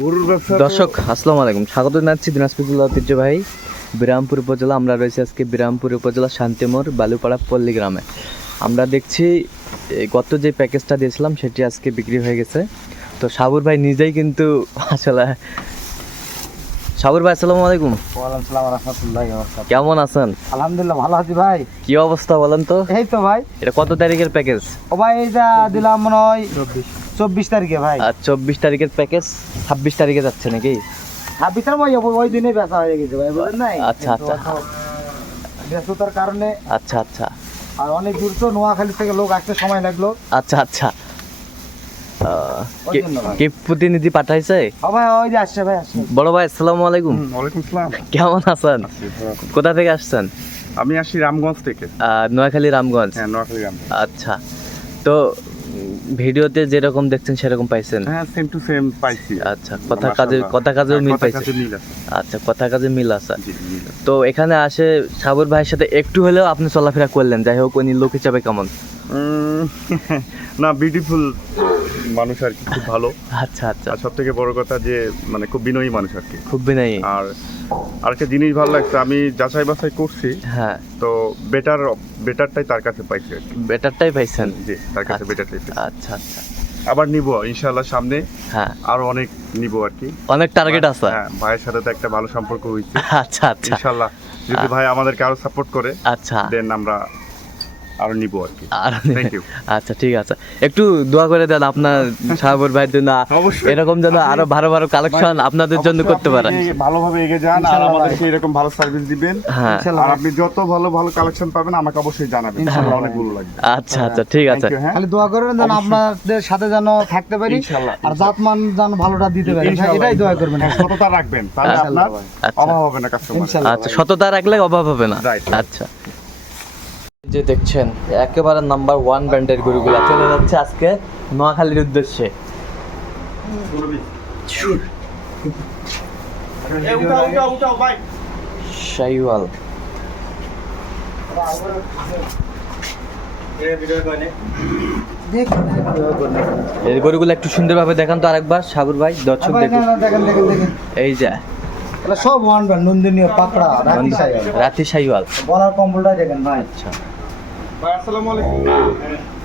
দর্শক, আসসালামু আলাইকুম। স্বাগত জানাচ্ছি দিনাজপুর জেলা ভাই বিরামপুর উপজেলা। আমরা রয়েছি আজকে বিরামপুর উপজেলা শান্তিমোর বালুপাড়া পল্লী গ্রামে। আমরা দেখছি গত যে প্যাকেজটা দিয়েছিলাম, সেটি আজকে বিক্রি হয়ে গেছে। তো সাবুর ভাই নিজেই কিন্তু আসলে সাবুর ভাই আসসালামু আলাইকুম। ওয়ালাইকুম সালাম রহমতুল্লাহ কেমন আছেন? আলহামদুলিল্লাহ ভালো আছি ভাই। কি অবস্থা বলেন তো? এই তো ভাই। এটা কত তারিখের প্যাকেজ ও ভাই এইটা দিলাম মনে হয় চব্বিশ। তারিখে ভাই। আর চব্বিশ তারিখের প্যাকেজ ছাব্বিশ তারিখে যাচ্ছে নাকি? ছাব্বিশ তারিখ ওই ওই দিনে বেচা হয়ে গেছে ভাই বলেন নাই? আচ্ছা, আচ্ছা। ব্যস্ততার কারণে আচ্ছা আচ্ছা। আর অনেক দূর তো নোয়াখালী থেকে লোক আসতে সময় লাগল। আচ্ছা আচ্ছা। কে- প্রতিনিধি পাঠাইছে? বড় ভাই আসসালামু আলাইকুম। ওয়ালাইকুম সালাম। কেমন আছেন? কোথা থেকে আসছেন? আমি আসি রামগঞ্জ থেকে। নোয়াখালী রামগঞ্জ? হ্যাঁ নোয়াখালী রামগঞ্জ। আচ্ছা। তো ভিডিওতে যেরকম দেখছেন সেরকম পাইছেন? হ্যাঁ সেম টু সেম পাইছি। আচ্ছা কথা কাজে কথা হ্যাঁ, মিল পাইছে। কাজে মিল আছে। আচ্ছা কথা কাজে মিল আছে। তো এখানে আসে সাবর ভাইয়ের সাথে একটু হলেও আপনি চলাফেরা করলেন। যাই হোক উনি লোক হিসাবে কেমন? না বিউটিফুল মানুষ আর কি খুব ভালো। আচ্ছা আচ্ছা। আর সব থেকে বড় কথা যে মানে খুব বিনয়ী মানুষ আর কি। খুব বিনয়ী। আর আরেকটা জিনিস ভালো লাগছে আমি যাচাই বাছাই করছি হ্যাঁ। তো বেটার বেটারটাই তার কাছে পাইছি আর কি। বেটারটাই পাইছেন? জি তার কাছে আচ্ছা। বেটারটাই আচ্ছা আচ্ছা। আবার নিব ইনশাআল্লাহ সামনে হ্যাঁ। আরও অনেক নিব আর কি। অনেক টার্গেট আছে। হ্যাঁ ভাইয়ের সাথে তো একটা ভালো সম্পর্ক হয়েছে। আচ্ছা আচ্ছা। ইনশাআল্লাহ। যদি ভাই আমাদেরকে আরও সাপোর্ট করে আচ্ছা। দেন আমরা আরও নিব আর কি. আচ্ছা ঠিক আছে। একটু দোয়া করে দেন আপনার সাহাবুর ভাইয়ের জন্য। এরকম যেন আরও ভালো ভালো কালেকশন আপনাদের জন্য করতে পারেন। ভালোভাবে এগিয়ে যান আর আমাদেরকে এরকম ভালো সার্ভিস দিবেন। হ্যাঁ। আর আপনি যত ভালো ভালো কালেকশন পাবেন আমাকে অবশ্যই জানাবেন। ইনশাআল্লাহ। অনেক ভালো লাগবে। আচ্ছা আচ্ছা ঠিক আছে। হ্যাঁ? খালি দোয়া করবেন যেন আপনাদের সাথে যেন থাকতে পারি। ইনশাআল্লাহ, আর জাতমান যেন ভালোটা দিতে পারি। এটাই দোয়া করবেন। হ্যাঁ, সততা রাখবেন। তাহলে আপনার আচ্ছা। অভাব হবে না কাস্টমার আচ্ছা সততা রাখলে অভাব হবে না. আচ্ছা। যে দেখছেন একেবারে নাম্বার ওয়ান ব্র্যান্ডের গরুগুলো চলে যাচ্ছে আজকে নোয়াখালীর উদ্দেশ্যে। শাইওয়াল। এই গরুগুলো একটু সুন্দরভাবে দেখান তো আরেকবার সাগর ভাই দর্শক দেখুন। এই যে। সব ওয়ান নন্দিনীয় পাকড়া রাতি শাইওয়াল। বলার কম্বলটা দেখেন ভাই। আচ্ছা। ভাই আসসালামু আলাইকুম।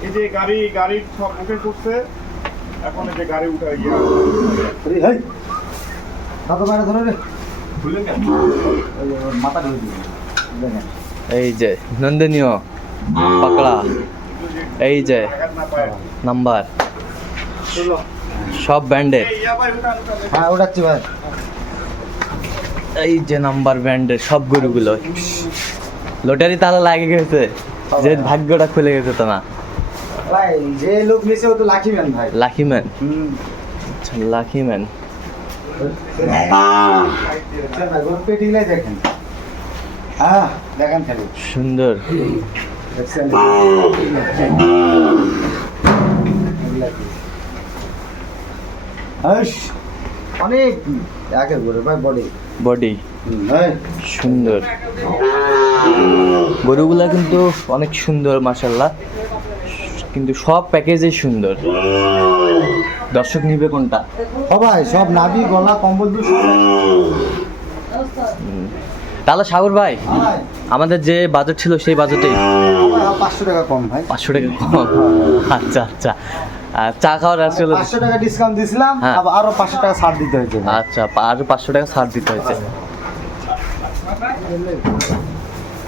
এই যে গাড়ি গাড়ি সব বুকিং করছে এখন এই যে গাড়ি উঠায় গিয়া রে, হেই দাদা বাইরে ধরে রে। খুললেন কেন? ওই মাথা দিবে এই যে নন্দনীয় পাকড়া। এই যে নাম্বার। সব উঠান হ্যাঁ উঠাচ্ছি ভাই। এই যে নাম্বার ব্যান্ডের সব গরুগুলো। লটারি তালা লাগে গেছে। যে ভাগ্যটা খুলে গেছে তো না। ভাই যে লোক নিছে ও তো লাকি ম্যান ভাই। Lucky man? হুম। আচ্ছা লাকি ম্যান। দেখেন। হ্যাঁ দেখেন খালি। সুন্দর। অনেক একে ভাই বডি বডি হ্যাঁ সুন্দর। গরুগুলা কিন্তু অনেক সুন্দর মাসাল্লাহ কিন্তু সব প্যাকেজই সুন্দর। দর্শক নিবে কোনটা? সবাই সব নাভি গলা কম্বল তাহলে সাগর ভাই ভাই। আমাদের যে বাজেট ছিল সেই বাজেটেই। পাঁচশো টাকা কম ভাই। পাঁচশো টাকা কম। আচ্ছা আচ্ছা। চা খাওয়ার আসলে পাঁচশো টাকা ডিসকাউন্ট দিয়েছিলাম হ্যাঁ। আরও পাঁচশো টাকা ছাড় দিতে হয়েছে। আচ্ছা আর পাঁচশো টাকা ছাড় দিতে হয়েছে।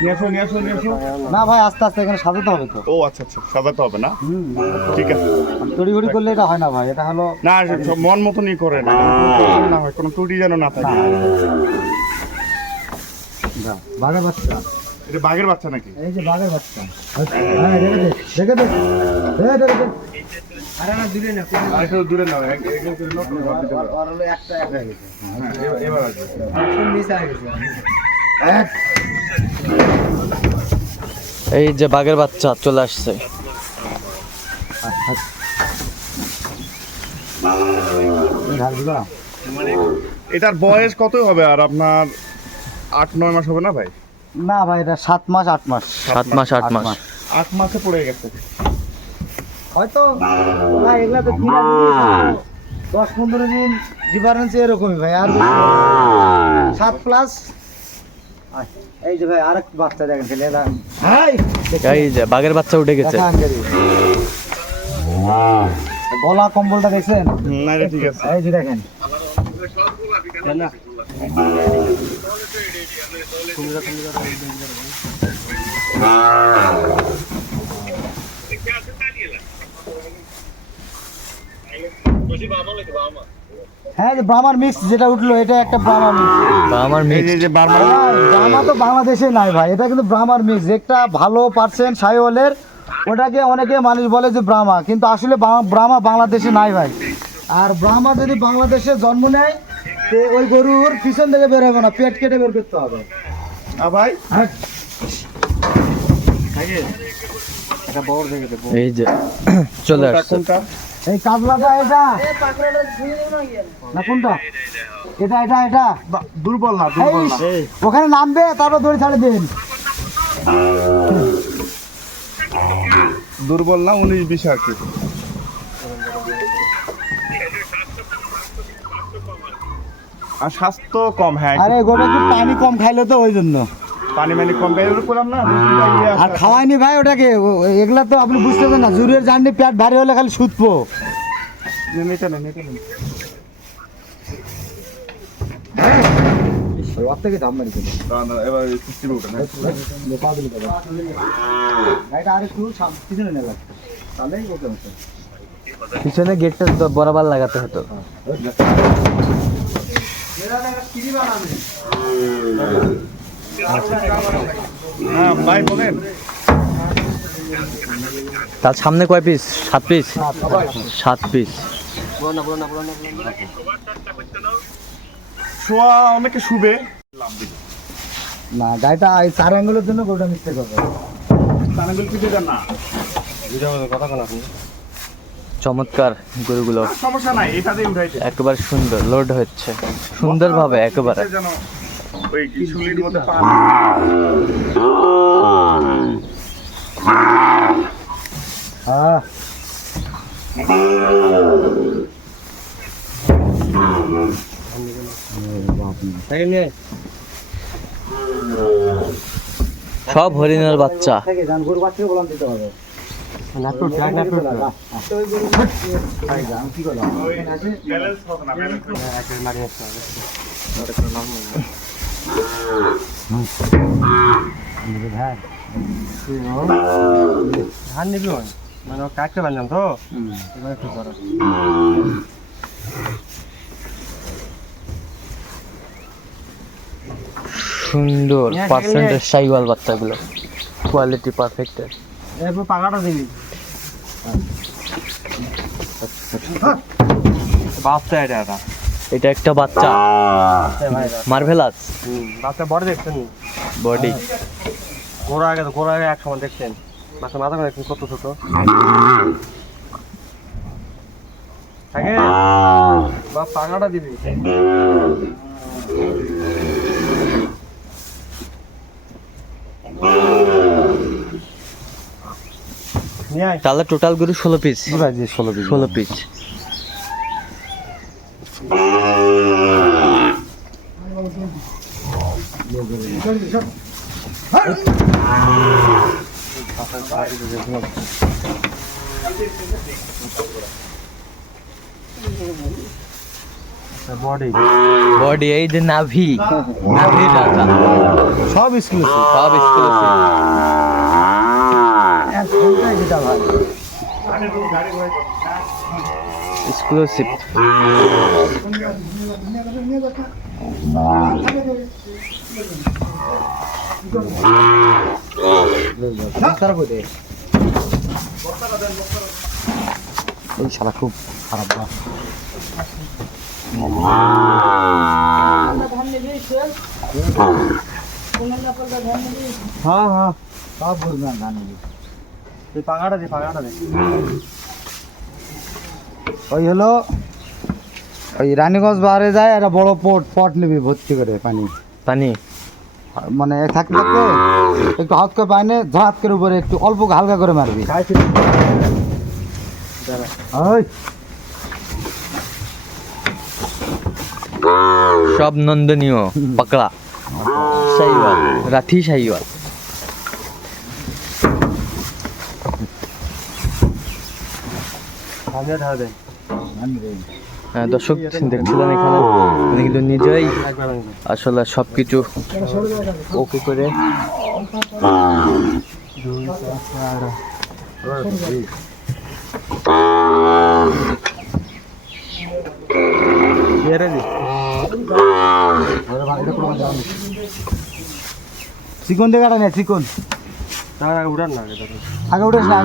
নিয়ে আসো নিয়ে না ভাই আস্তে আস্তে এখানে সাজাতে হবে তো। ও আচ্ছা আচ্ছা সাজাতে হবে না? ঠিক আছে। তড়িঘড়ি করলে এটা হয় না ভাই এটা হলো না মন মতনই করে না। হয় কোনো ত্রুটি যেন না থাকে। বাঘের বাচ্চা। এটা বাঘের বাচ্চা নাকি? এই যে বাঘের বাচ্চা। হ্যাঁ রেখে দে রেখে দে। রেখে দে। রেখে দে আর দূরে। এক- এক- আর হলো একটা এক হয়ে গেছে। হ্যাঁ। এক। এই যে বাঘের বাচ্চা চলে আসছে। এটার বয়স কত হবে? আর আপনার আট নয় মাস হবে না ভাই? না ভাই এটা সাত মাস আট মাস। সাত মাস আট মাস। আট মাসে পড়ে গেছে। হয়তো ভাই এগুলা তো দশ পনেরো দিন ডিফারেন্স এরকমই ভাই আর সাত প্লাস এই যে ভাই আর একটা বাচ্চা দেখেন ছেলে এই যে বাঘের বাচ্চা উঠে গেছে। গলা কম্বলটা দেখছেন? না এটা ঠিক আছে। এই যে দেখেন। হ্যাঁ যে ব্রাহ্মার মিক্স যেটা উঠল এটা একটা ব্রাহ্মার মিক্স বা আমার এই মিক্স যে- ব্রাহ্মা তো বাংলাদেশে নাই ভাই এটা কিন্তু ব্রাহ্মার মিক্স একটা ভালো পার্সেন্ট সাইওয়ালের ওটাকে অনেকে মানুষ বলে যে ব্রাহ্মা কিন্তু আসলে ব্রাহ্মা বাংলাদেশে নাই ভাই। আর ব্রাহ্মা যদি বাংলাদেশে জন্ম নেয় ওই গরুর পিছন থেকে বের হবে না পেট কেটে বের করতে হবে। ভাই। হ্যাঁ। এই যে চলে আসছে। এই কাজলাটা এটা? না কোনটা? এটা এটা এটা? দুর্বল না দুর্বল না। ওখানে নামবে তারপর দড়ি ছাড়ে দিন। দুর্বল না উনিশ বিশ আর কি। আর স্বাস্থ্য কম হ্যাঁ। আরে গোটা একটু পানি কম খাইলো তো ওই জন্য। পানি মানি কম খাই করলাম না আর। খাওয়াইনি ভাই ওটাকে এগুলা তো আপনি বুঝতেছেন না জুরের জার্নি পেট ভারী হলে খালি সুতপো নিতে নেন, নিতে নেন। থেকে দাম মারি এবার। গাড়িটা আর একটু পিছনে তাহলেই ওকে পিছনে গেটটা বরাবর লাগাতে হতো। হ্যাঁ ভাই বলেন তার সামনে কয় পিস সাত পিস সাত পিস শোয়া অনেকে শুবে। না গাড়িটা এই চার অ্যাঙ্গেলের জন্য গোটা মিস্টেক হবে। তানাগুল পিঠে যান না। চমৎকার গরুগুলো। সমস্যা নাই উঠাইতে একেবারে সুন্দর লোড হচ্ছে। সুন্দরভাবে একেবারে। ওই শুলির মধ্যে সব হরিণের বাচ্চা। বাচ্চাকে বলান দিতে হবে। কি করলাম ব্যালেন্স হবে না ব্যালেন্স ধান নিবি মানে কাটতে পারলাম তো এবার একটু করো সুন্দর পার্সেন্টেজ সাইওয়াল বাচ্চাগুলো। কোয়ালিটি পারফেক্টের এরপর পাকাটা দিবি বাচ্চা এটা এটা এটা একটা বাচ্চা। মার্ভেলাস। বাচ্চা বড় দেখছেন? বডি গোড়া আগে গোড়া আগে এক সময় দেখছেন। বাচ্চা মাথা করে কত ছোট থাকে বা পাকাটা দিবি। তাহলে টোটাল গরু ষোলো পিস ভাই ষোলো পিস ষোলো পিস বডি বডি এই যে নাভি। নাভি রাখা সব স্কুল সব এক্সক্লুসিভ যেটা ভাই এক্সক্লুসিভ এই শালা খুব খারাপ না হ্যাঁ হ্যাঁ সব বুঝবেন ধান নিবি এই পাঙাটা দে পাঙাটা দে। ওই হলো ওই রানীগঞ্জ বাহারে যায় একটা বড় পট পট নিবি ভর্তি করে পানি। পানি? মানে থাকতে থাকতে একটু হাত করে পানি ধাত করে উপরে একটু অল্প হালকা করে মারবি। ওই। সব নন্দনীয় পাকড়া। শাহিওয়াল রাথি শাহিওয়াল দর্শক দেখছিলেন এখানে। উনি কিন্তু নিজেই আসলে সব কিছু ওকে করে চিকন দিয়ে কাটা নে চিকন। না আগে উঠেস না আগে উঠিস না।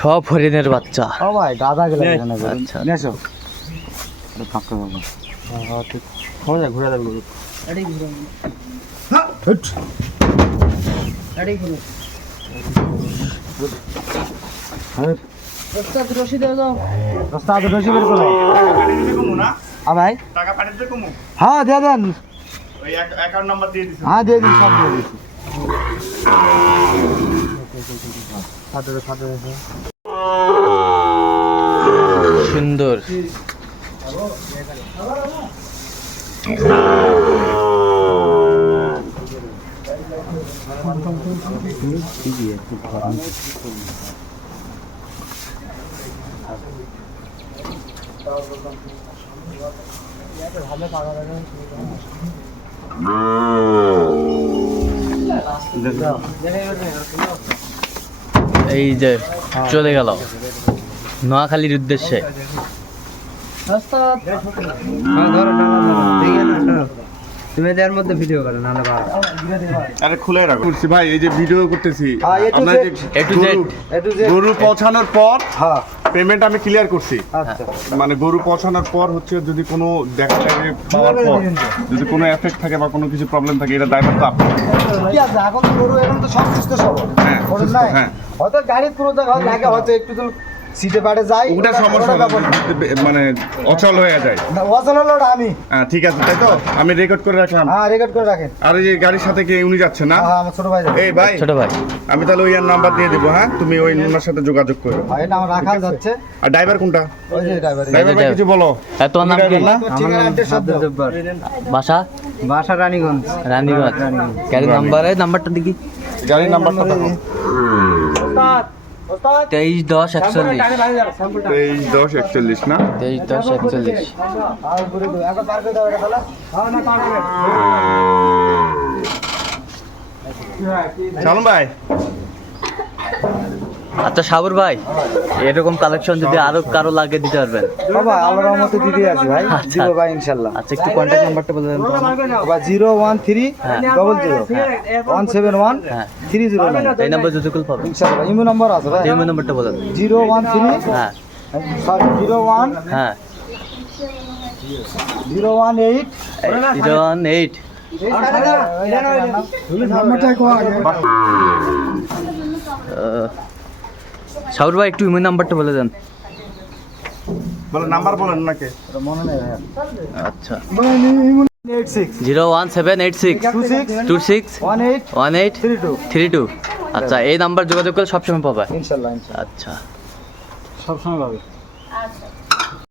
সব হরিণের বাচ্চা। ও ভাই গাদা গেলে এখানে আচ্ছা। আরে ফাঁকা বাবা ঘুরে যায় ঘুরে যাবে হুট। হুট। রাস্তা আগে রশি বের করো। না আ ভাই। টাকা পাঠিয়ে হ্যাঁ দিয়ে দেন। নাম্বার দিয়ে দিছি। হ্যাঁ দিয়ে দিন সব দিয়ে দিচ্ছি সুন্দর এই যে চলে গেল। নোয়াখালীর উদ্দেশ্যে। তুমি এর মধ্যে ভিডিও করো নাহলে আরে খুলে রাখো। করছি ভাই এই যে ভিডিও করতেছি হ্যাঁ। যে গরু পৌঁছানোর পর হ্যাঁ। পেমেন্ট আমি ক্লিয়ার করছি। আচ্ছা। মানে গরু পৌঁছানোর পর হচ্ছে যদি কোনো দেখা যায় যে পাওয়ার পর যদি কোনো এফেক্ট থাকে বা কোনো কিছু প্রবলেম থাকে এটা ড্রাইভার তো আপনার কি আছে? এখন গরু এখন তো সব সুস্থ সবল। হ্যাঁ, হ্যাঁ। হয়তো গাড়ির কোনো জায়গা লাগে হয়তো একটু সিটে পাড়ে যাই ওটা সমস্যা। মানে অচল হয়ে যায়। না, অচল হলো আমি। হ্যাঁ, ঠিক আছে তাই তো? আমি রেকর্ড করে রাখলাম। হ্যাঁ রেকর্ড করে রাখেন। আর এই যে গাড়ির সাথে কি উনি যাচ্ছে না? হ্যাঁ আমার ছোট ভাই এই ভাই ছোট ভাই। আমি তাহলে ওই নাম্বার দিয়ে দিব হ্যাঁ? তুমি ওই ওনার সাথে যোগাযোগ করো। হ্যাঁ, এটা আমার রাখা যাচ্ছে। আর ড্রাইভার কোনটা? ওই যে ড্রাইভার ড্রাইভার ভাই কিছু বলো। হ্যাঁ, তোমার নাম কি? ঠিকানা সব বাসা? বাসা রানীগঞ্জ। রানীগঞ্জ। গাড়ির নাম্বারে নাম্বারটা দেখি। গাড়ির নাম্বারটা দেখো। তেইশ দশ একচল্লিশ। তেইশ দশ একচল্লিশ না? তেইশ দশ একচল্লিশ। আর ঘুরে দাও একবার পার করে দাও এটা তাহলে হ্যাঁ না পার করে সালম ভাই আচ্ছা সাবর ভাই এরকম কালেকশন যদি আরও কারও লাগে দিতে পারবেন। বাবা আল্লাহর রহমতে দিদি আছি ভাই। আচ্ছা। দিব ভাই ইনশাআল্লাহ আচ্ছা একটু কন্টাক্ট নাম্বারটা বলে দেন তো। বাবা জিরো ওয়ান থ্রি হ্যাঁ। Double zero. One seven one হ্যাঁ। Three zero nine. এই নাম্বার যদি কল পাবেন ইনশাআল্লাহ ইমো নাম্বার আছে ভাই। এই নাম্বারটা জিরো ওয়ান থ্রি হ্যাঁ। সরি জিরো ওয়ান হ্যাঁ। Zero one eight. Zero one eight. Sour ভাই একটু ইমেল নাম্বারটা বলে দেন। বলে নাম্বার বলেন নাকি মনে নেই আচ্ছা। Zero one seven eight six. Two six two six one eight one eight three two three two আচ্ছা এই নাম্বার যোগাযোগ করলে সবসময় পাবে। ইনশাল্লাহ। আচ্ছা। সবসময় পাবে।